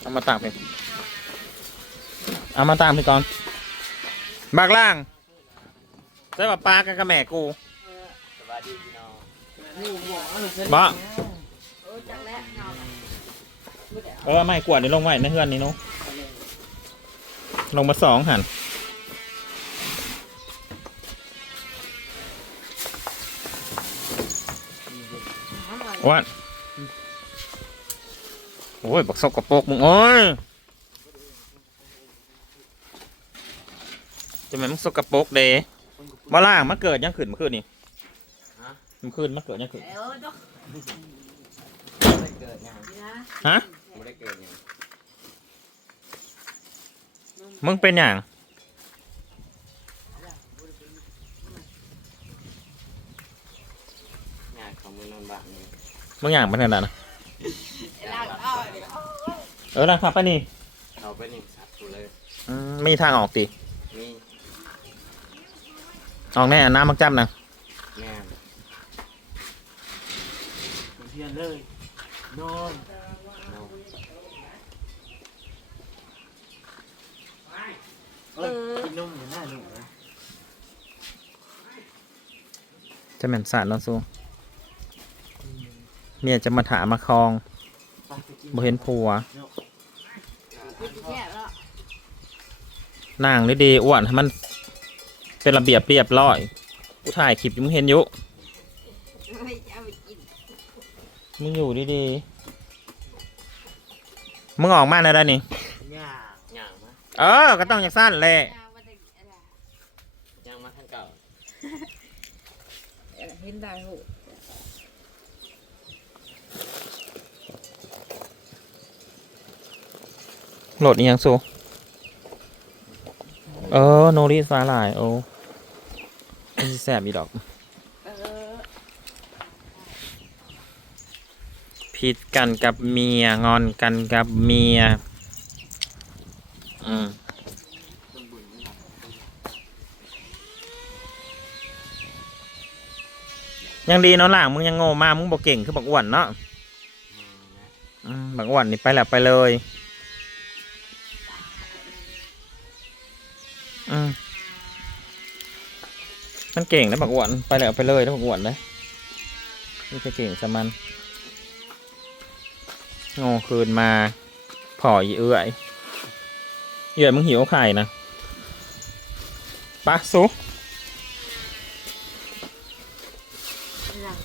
เอามาตากไปเอามาตากไปก่อนบากล่างใช่ป่ะปลากันกับแม่กูสวัสดีพี่น้องบ่เออจังแล้วเงาเออไม่กวาดเดี๋ยวลงไว้ในเฮือนนี่เนาะลงมาสองหันวัด โอ้ย บักซกกระโปรกมึงโอ้ยจะแม่นมึงสกกระโปรกเดมาล่างมาเกิดยังขึ้นเมื่อคืนนี่เมื่อคืนมาเกิดยังขึ้นเออดอกไม่ได้เกิดยังนี่นะฮะไม่ได้เกิดยังมึงเป็นอย่างงานของมึงนอนบ้านนี่มึงอย่างเป็นอะไรนะลาก เอาเดี๋ยวเออนะครับไปนี่เขาไปหนึ่งสัตว์กูเลยอืมมีทางออกติมีออกแน่น้ำมักจับนะงานเพียนเลย นอนน้องเอ้ยกินนมอยู่หน้าหนูนะจะเหม็นสารเนาะซูเมียจะมาถามมาคลองไปไปกิน บ่เห็นผัวกินแค่แล้วนางนี่ดีอ้วนให้มัน เป็นระเบียบเรียบร้อยกูถ่ายคลิปอยู่มึงเห็นอยู่ไม่จะเอาไปกินมึงอยู่ดีๆมึงออกมาได้แล้วนี่ย่าย่างมาเออ ก็ต้องอย่างสั้นแหละยาวมาแต่อะไรย่างมาทั้งเก่าเห็นได้โห โหลดอีหยังซูเออ โนริสาหร่ายโอ้มันสิแสบอีดอก เออผิดกันกับเมีย งอนกันกับเมีย อืมต้อยังดีเนาะหล่างมึงยังโง่มากมึงบอกเก่งคือบักอ้วนเนาะอืมนะอืมบักอ้วนนี่ไปแหล้วไปเลย อืมมันเก่งนะบักอ้วนไปแล้วไปเลยนะบักอ้วนเลยนี่จะเก่งสมันง่คืนมาพออีเอื่อยเอื่อยมึงหิวไข่นะปะสุ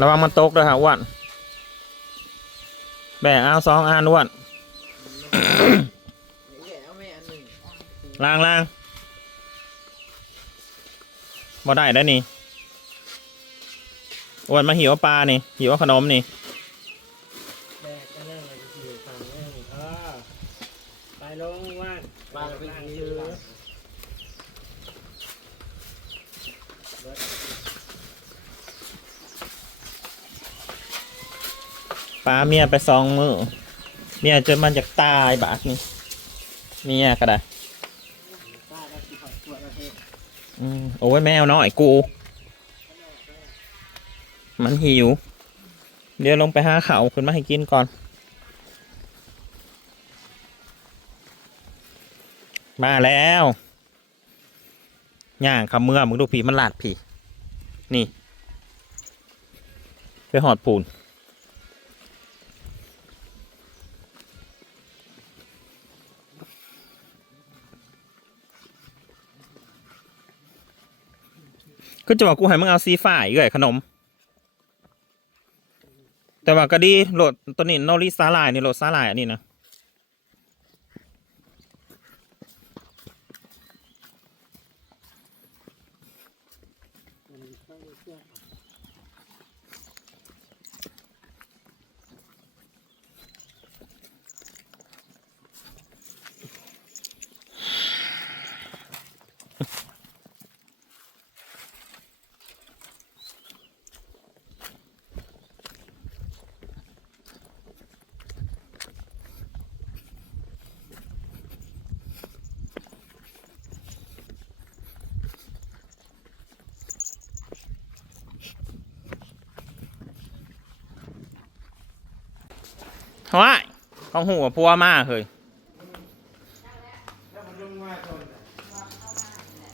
ระวังมันตกด้วยฮะอ้วนแบกเอาสองอันอ้วนแย่เอาไม่อันล่างล่าง บ่ได้ได้อนี่อ้วนมาหิวปลานี่หิวขนมนี่แบกกันเลยอยู่ฝั่งนึงเออไปลงว่านบ้านเราเป็นล่างที่ยืดูนปลาเมียไปสองมือเมียจนมันจากตายบาทนี่เมียก็ได้ ป้าก็สิขอตรวจประเทศ อืมโอ้ยแมวน้อยกู มันหิว เดี๋ยวลงไปหาเขาขึ้นมาให้กินก่อน มาแล้วย่างคำเมื่อมึงดูผีมันหลาดผีนี่ ไปหอดปูน ก็จะบอกกูให้มึงเอาซีฝ่ายเอ้ยขนม แต่ว่าก็ดีโหลดตัวนี้โนริสาลายนี่โหลดสาลายอันนี้นะ ว้ายของหัวพัวมากเลย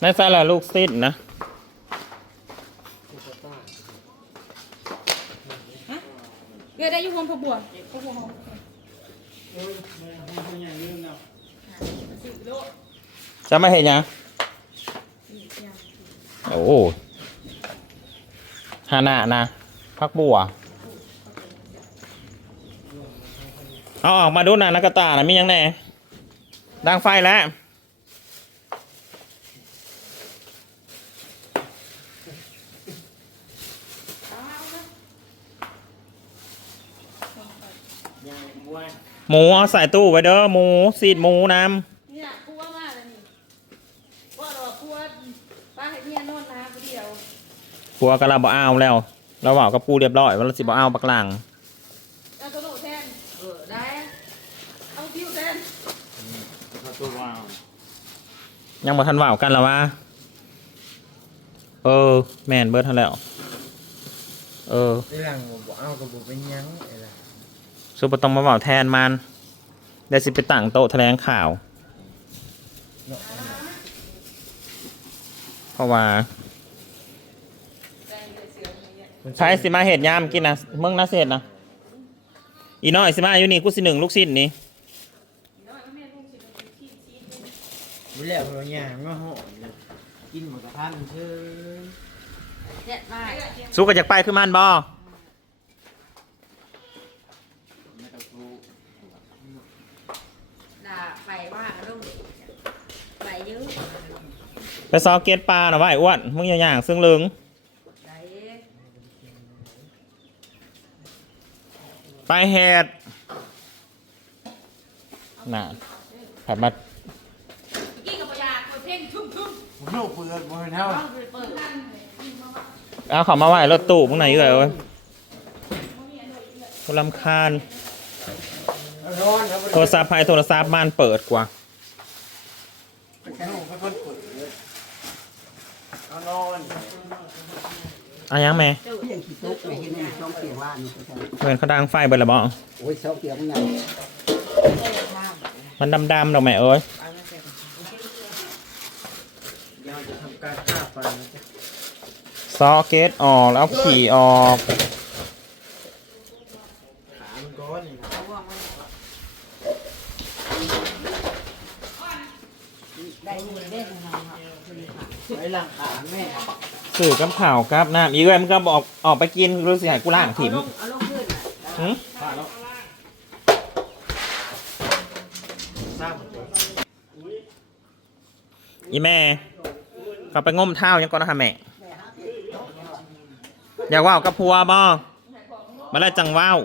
ในสาละลูกซิดนะเกิดได้ยุคงพบวชพวจะไม่เห็นยังโอ้หานะนะพักบัว เอาออกมาดูหนะนักกระตานะมียังแน่ดังไฟแล้วยายบ้วนหมูเอาใส่ตู้ไว้เด้อหมูซีดหมูน้เนี่ยกลัวมากเลยนี่ว่าเรากลัวป้าให้เมียนอนนะคนเดียวำผัวก็เราบ่เอาแล้วเราบอกกับปูเรียบร้อยว่าเราสิบ่เอาปักหลัง เอาตัวโหนแทนเออได้เอาพิวแทน เขา ตัววาวยังบ่ทันว่าวกันแล้ววะเออ แม่นเบิดทันแล้ว เออไอ้หลังบอกเอากระบอกเป็นหยังไอ้หลังซุปเปอร์ต้องมาว่าวแทนมันเดี๋ยวสิไปตั้งโต๊ะแถลงข่าว เนาะเพราะว่าใช้สิมาเห็ดยามกินนะเมืองนาเสร็จนะอีน้อยสิมาอยู่นี่กูสิหนึ่งลูกศิษย์นี่ ไม่แล้วเราหยางก็ห่อเลยกินหมดกระทันเชื่อเจ็ดมากสู้ก็อยากไปคือมันบ่ไม่ต้องรู้ ด่าไปว่าลูกไปยื้อไปซอเก็ตปลาหน่อยว่าไอ้อ้วนมึงอย่าอย่างซึ่งลึงไปไปเห็ดน่ะผัดมา ผมโน่เปลือกบนเท่าเอาไปเปิดนั่นเอาเขามาไหวรถตู้มึงไหนเอ่ยเอ้ยกูรำคาญ ร้อนครับโทรศัพท์ไพโทรศัพท์บ้านเปิดกว่าโน่เขาเพิ่นเปิดเลยเอานอนอายังแม่เพียงขี้ตุ๊กไปเห็นในช่องเสียงว่านี่ก็จะเหมือนเขาดังไฟเบิดละบ่โอ้ยช่องเสียงไงมันดำๆดอกแม่เอ้ยาวจะทำการฆ่าฟันนะจ๊ะ ซอเกตออกแล้วเอาขี่ออกขามันก้อนนี่นะเอาว่างไว้ได้ยินได้ทางเราค่ะไอ้หลังขาแม่สื่อกับข่าวครับน้ำอีกเลยมันก็บอกออกไปกินรู้สิใหายกูล่างถิ่มเอาลงเอาลงขึ้นอะหึขาแล้วทราบหมดเลยอีแม่เขาไปงมเท้ายังก่อนนะฮะแม่ อยากว่าวกับพัวบ่มาแล้วจังว่าว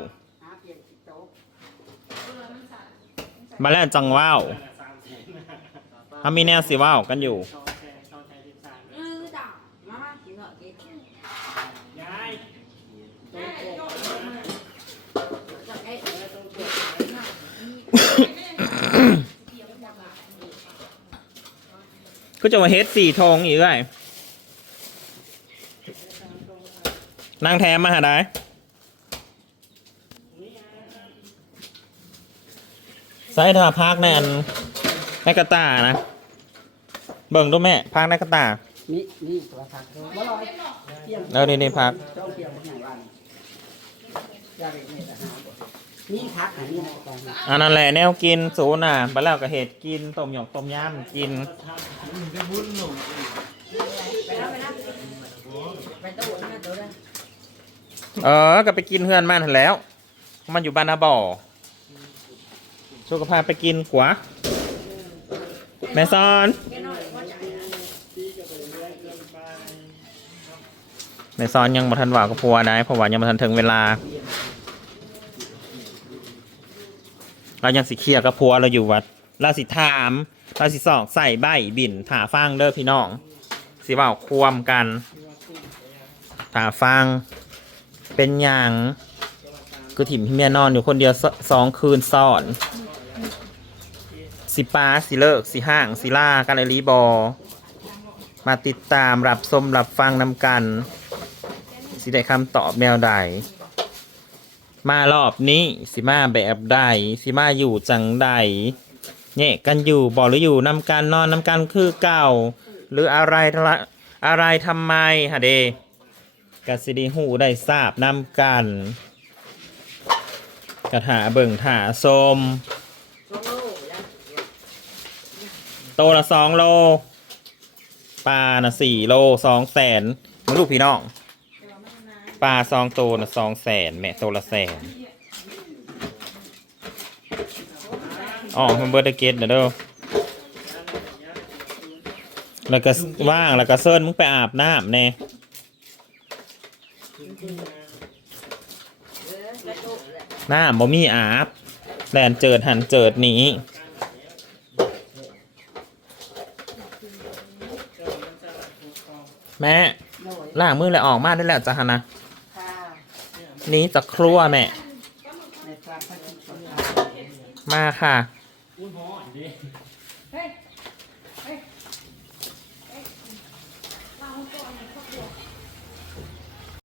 หาเพียงขี้ตุ๊กมาแล้วจังว่าวเขามีแนวสิว่าวกันอยู่สองแสนสองแสนสิบสามเออจ้ะมามากินเหรอกินยายจับไอ้เออตรงเกิดก็จะมาเฮ็ดสี่ทองอีกเลย นางแถมมาหาได้ใส่ถาพักในอันในกระตานะ เบิ่งดูแม่พักในกระตานี่นี่ตัวพักบ่ลอยเพียงแล้วนี่นี่พักช่องเสียงอย่างว่านี่อยากเห็นแต่หาบ่นี่พักอันนี้นะก่อนอันนั้นแหละแนวกินสูน่ะไปแล้วก็เห็ดกินต้มหยกต้มยำกินมันจะบุญหนุ่มไปแล้วไปแล้วไปตู้นั่นตู้นั่น เออก็ไปกินเพื่อนมันหั่นแล้ว มันอยู่บ้านนาบ่อสุขภาพไปกินกว่าแม่ซอนแค่น้อนแม่ซอนยังมาทันว่ากับพัวได้เพราะว่ายังมาทันถึงเวลา เรายังสิเคลียร์กับพัวเราอยู่วัดเราสิถามเราสิสอกใส่ใบบินถาฟังเด้อพี่น้อง สิว่าควมกันถาฟัง เป็นอย่างคือถิ่มพี่เมียนอนอยู่คนเดียวสสองคืนซ้อน สิปาสิเลิก สิห้าง สิล่ากันไอรีบอ มาติดตามรับชมรับฟังนำกัน สิได้คำตอบแนวใด มารอบนี้ สิมาแบบใด สิมาอยู่จังใดแยกันอยู่บอกหรืออยู่นำกันนอนนำกันคือเก่า หรืออะไรละอะไรทำไมฮะเด กสิไดีหูได้ทราบนำกันกระถาเบิ่งถาสมโตละสองโลปลาน่ะสี่โลสองแสนมาลูกพี่น้องปลาสองโตน่ะสองแสนแม่โตละแสนอ๋อมันเบอร์ตะเกตนะเด้อแล้วก็ว่างแล้วก็เซิร์นมึงไปอาบน้ำแน่ เออกระโดดแหละน้ำบ่มีอาบแลนเจิดหันเจิดหนีแม่โดยล้างมือแล้วออกมาได้แล้วจ้ะฮะนะค่ะหนี้จะครัวแม่ในความพัฒนามาค่ะ